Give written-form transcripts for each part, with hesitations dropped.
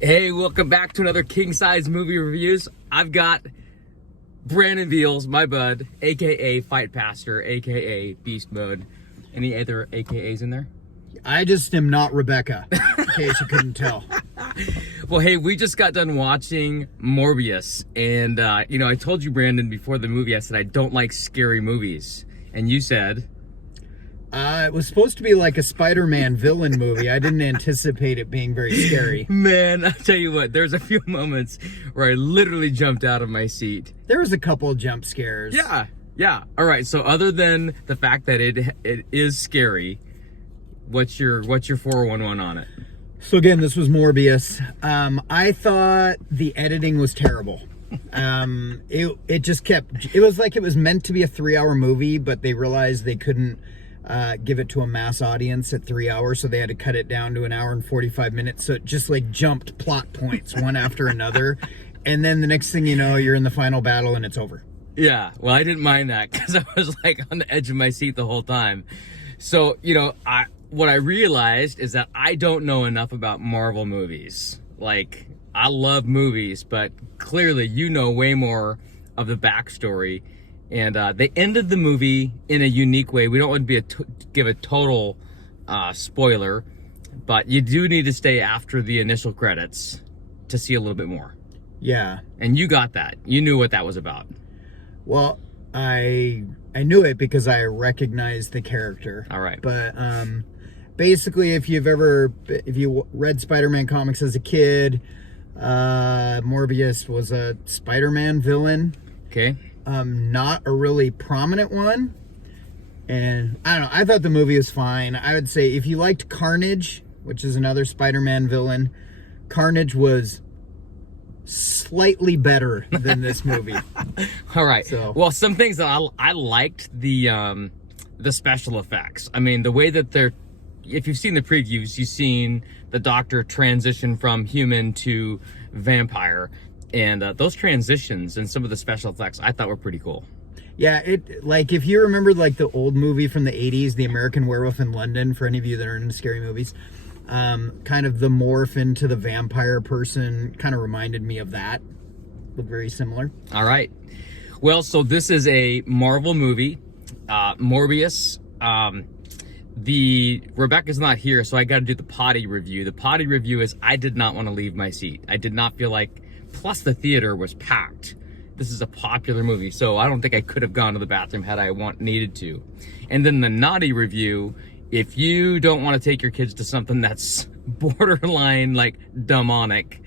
Hey, welcome back to another King Size Movie Reviews. I've got Brandon Beals, my bud, aka Fight Pastor, aka Beast Mode. Any other AKAs in there? I just am not Rebecca, in case you couldn't tell. Well, hey, we just got done watching Morbius, and I told you, Brandon, before the movie, I said I don't like scary movies, and you said it was supposed to be like a Spider-Man villain movie. I didn't anticipate it being very scary. Man, I'll tell you what, there's a few moments where I literally jumped out of my seat. There was a couple of jump scares. Yeah. All right. So other than the fact that it is scary, what's your 411 on it? So again, this was Morbius. I thought the editing was terrible. It just kept. It was like it was meant to be a 3-hour movie, but they realized they couldn't give it to a mass audience at 3 hours, so they had to cut it down to 1 hour and 45 minutes. So it just like jumped plot points one after another, and then the next thing you know, you're in the final battle and it's over. Yeah, well, I didn't mind that because I was like on the edge of my seat the whole time. So, what I realized is that I don't know enough about Marvel movies. Like, I love movies, but clearly you know way more of the backstory. And they ended the movie in a unique way. We don't want to give a total spoiler, but you do need to stay after the initial credits to see a little bit more. Yeah. And you got that. You knew what that was about. Well, I knew it because I recognized the character. All right. But basically, if you read Spider-Man comics as a kid, Morbius was a Spider-Man villain. Okay. Not a really prominent one. And I don't know, I thought the movie was fine. I would say if you liked Carnage, which is another Spider-Man villain, Carnage was slightly better than this movie. All right. So, well, some things that I liked the special effects. I mean, the way that if you've seen the previews, you've seen the Doctor transition from human to vampire, and those transitions and some of the special effects I thought were pretty cool. Yeah, if you remember like the old movie from the 80s, The American Werewolf in London, for any of you that are into scary movies, kind of the morph into the vampire person kind of reminded me of that. Looked very similar. All right. Well, so this is a Marvel movie, Morbius. Rebecca's not here, so I got to do the potty review. The potty review is I did not want to leave my seat. I did not feel like, plus the theater was packed. This is a popular movie, so I don't think I could have gone to the bathroom had I needed to. And then the naughty review, if you don't want to take your kids to something that's borderline like demonic,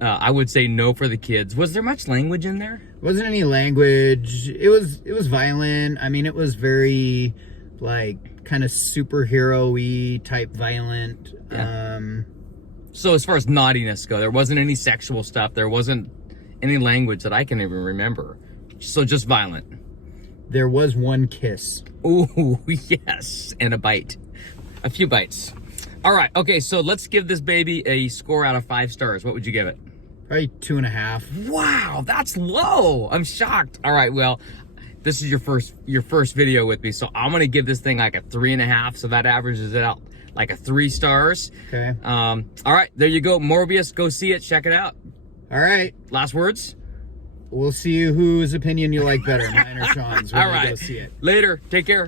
I would say no for the kids. Was there much language in there? Wasn't any language. It was violent. I mean, it was very like kind of superhero-y type violent. Yeah. So as far as naughtiness go, there wasn't any sexual stuff. There wasn't any language that I can even remember. So just violent. There was one kiss. Ooh, yes. And a bite. A few bites. All right. Okay, so let's give this baby a score out of 5 stars. What would you give it? Probably 2.5. Wow, that's low. I'm shocked. All right, well, this is your first video with me, so I'm gonna give this thing like a 3.5, so that averages it out like a 3 stars. Okay. All right, there you go. Morbius, go see it. Check it out. All right. Last words? We'll see whose opinion you like better, mine or Sean's, when All right. we go see it. Later. Take care.